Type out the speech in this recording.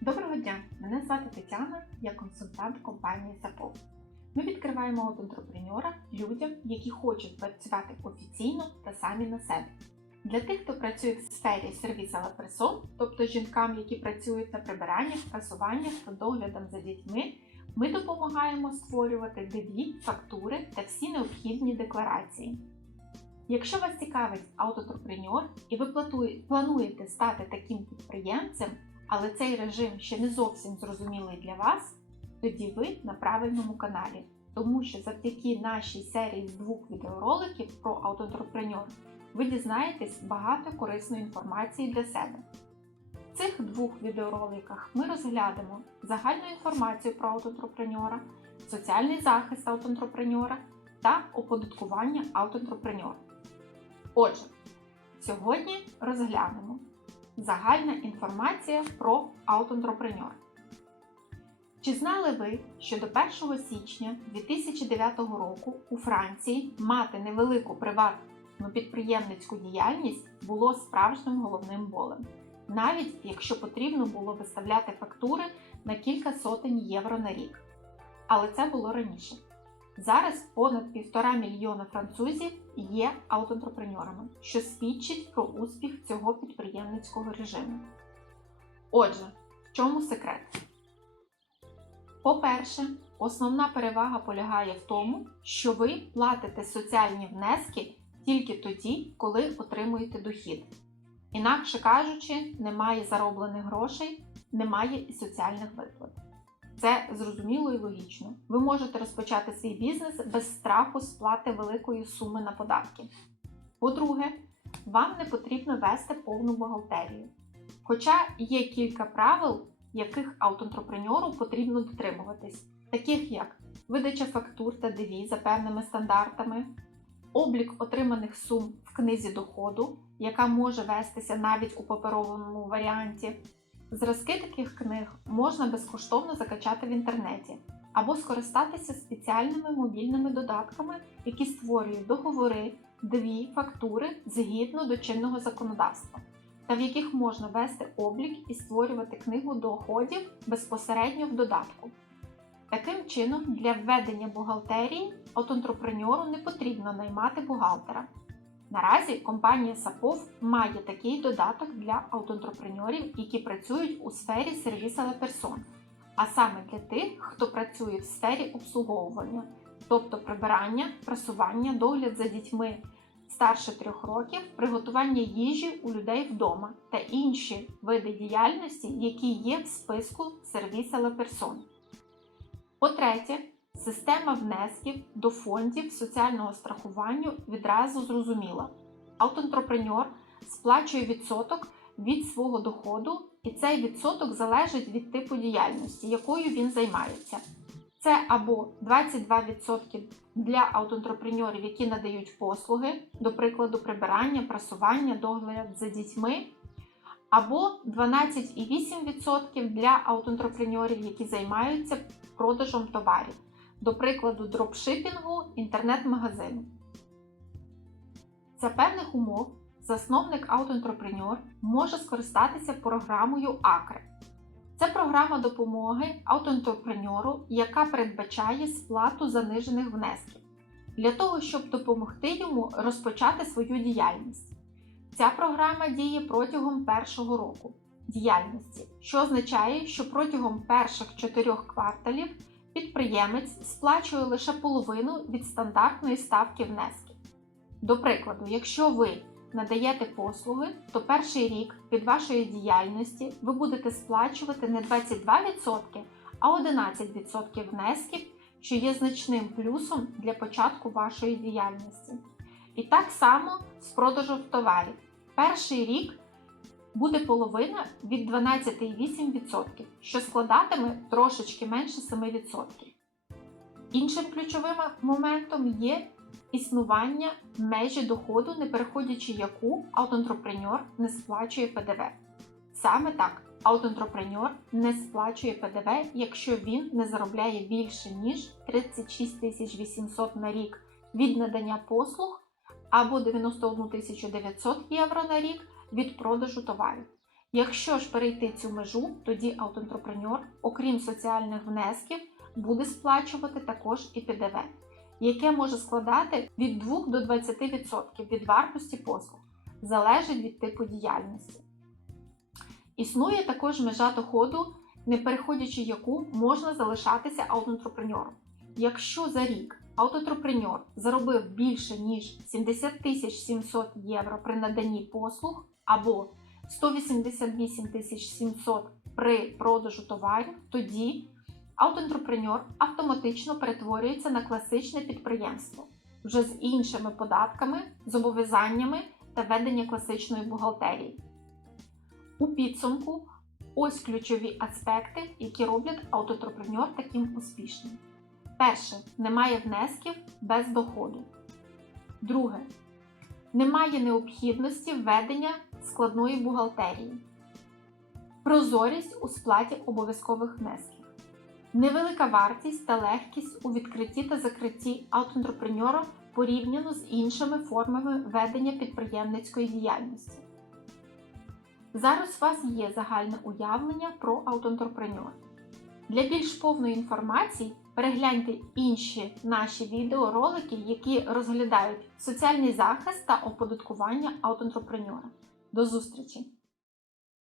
Доброго дня! Мене звати Тетяна, я консультант компанії Сапов. Ми відкриваємо аутоентрепренера людям, які хочуть працювати офіційно та самі на себе. Для тих, хто працює в сфері сервіса персон, тобто жінкам, які працюють на прибираннях, прасуваннях та доглядом за дітьми, ми допомагаємо створювати ДВІ, фактури та всі необхідні декларації. Якщо вас цікавить аутоентрепренер і ви плануєте стати таким підприємцем, але цей режим ще не зовсім зрозумілий для вас, тоді ви на правильному каналі, тому що завдяки нашій серії з двох відеороликів про аутоентрепренер ви дізнаєтесь багато корисної інформації для себе. В цих двох відеороликах ми розглянемо загальну інформацію про аутоентрепренера, соціальний захист аутоентрепренера та оподаткування аутоентрепренера. Отже, сьогодні розглянемо загальна інформація про аутоентрепренер. Чи знали ви, що до 1 січня 2009 року у Франції мати невелику приватну підприємницьку діяльність було справжнім головним болем, навіть якщо потрібно було виставляти фактури на кілька сотень євро на рік. Але це було раніше. Зараз понад півтора мільйона французів є аутоентрепренерами, що свідчить про успіх цього підприємницького режиму. Отже, в чому секрет? По-перше, основна перевага полягає в тому, що ви платите соціальні внески тільки тоді, коли отримуєте дохід. Інакше кажучи, немає зароблених грошей, немає і соціальних виплат. Це зрозуміло і логічно. Ви можете розпочати свій бізнес без страху сплати великої суми на податки. По-друге, вам не потрібно вести повну бухгалтерію. Хоча є кілька правил, яких аутоентрепренеру потрібно дотримуватись, таких як видача фактур та ДВІ за певними стандартами, облік отриманих сум в книзі доходу, яка може вестися навіть у паперовому варіанті. Зразки таких книг можна безкоштовно закачати в інтернеті або скористатися спеціальними мобільними додатками, які створюють договори, дві фактури згідно до чинного законодавства, та в яких можна вести облік і створювати книгу доходів безпосередньо в додатку. Таким чином, для введення бухгалтерії аутоентрепренеру не потрібно наймати бухгалтера. Наразі компанія Сапов має такий додаток для аутоентрепренерів, які працюють у сфері La Person, а саме для тих, хто працює в сфері обслуговування, тобто прибирання, прасування, догляд за дітьми старше трьох років, приготування їжі у людей вдома та інші види діяльності, які є в списку La Person. По-третє, Система внесків до фондів соціального страхування відразу зрозуміла. Аутоентрепренер сплачує відсоток від свого доходу, і цей відсоток залежить від типу діяльності, якою він займається. Це або 22% для аутоентрепренерів, які надають послуги, до прикладу, прибирання, прасування, догляд за дітьми, або 12,8% для аутоентрепренерів, які займаються продажем товарів до прикладу, дропшипінгу інтернет-магазину. За певних умов засновник аутоентрепренер може скористатися програмою ACRE. Це програма допомоги аутоентрепренеру, яка передбачає сплату занижених внесків для того, щоб допомогти йому розпочати свою діяльність. Ця програма діє протягом першого року діяльності, що означає, що протягом перших чотирьох кварталів підприємець сплачує лише половину від стандартної ставки внесків. До прикладу, якщо ви надаєте послуги, то перший рік від вашої діяльності ви будете сплачувати не 22%, а 11% внесків, що є значним плюсом для початку вашої діяльності. І так само з продажу товарів. Перший рік буде половина від 12,8%, що складатиме трошечки менше 7%. Іншим ключовим моментом є існування межі доходу, не переходячи яку аутоентрепренер не сплачує ПДВ. Саме так, аутоентрепренер не сплачує ПДВ, якщо він не заробляє більше ніж 36 800 на рік від надання послуг або 91 900 євро на рік від продажу товарів. Якщо ж перейти цю межу, тоді аутоентрепренер, окрім соціальних внесків, буде сплачувати також і ПДВ, яке може складати від 2 до 20% від вартості послуг, залежить від типу діяльності. Існує також межа доходу, не переходячи яку можна залишатися аутоентрепренером. Якщо за рік аутоентрепренер заробив більше ніж 70 тисяч 700 євро при наданні послуг або 188 тисяч 700 при продажу товарів, тоді аутоентрепренер автоматично перетворюється на класичне підприємство вже з іншими податками, зобов'язаннями та ведення класичної бухгалтерії. У підсумку ось ключові аспекти, які роблять аутоентрепренер таким успішним. Перше, немає внесків без доходу. Друге, немає необхідності введення складної бухгалтерії. Прозорість у сплаті обов'язкових внесків. Невелика вартість та легкість у відкритті та закритті аутоентрепренера порівняно з іншими формами ведення підприємницької діяльності. Зараз у вас є загальне уявлення про аутоентрепренер. Для більш повної інформації перегляньте інші наші відеоролики, які розглядають соціальний захист та оподаткування аутоентрепренера. До зустрічі!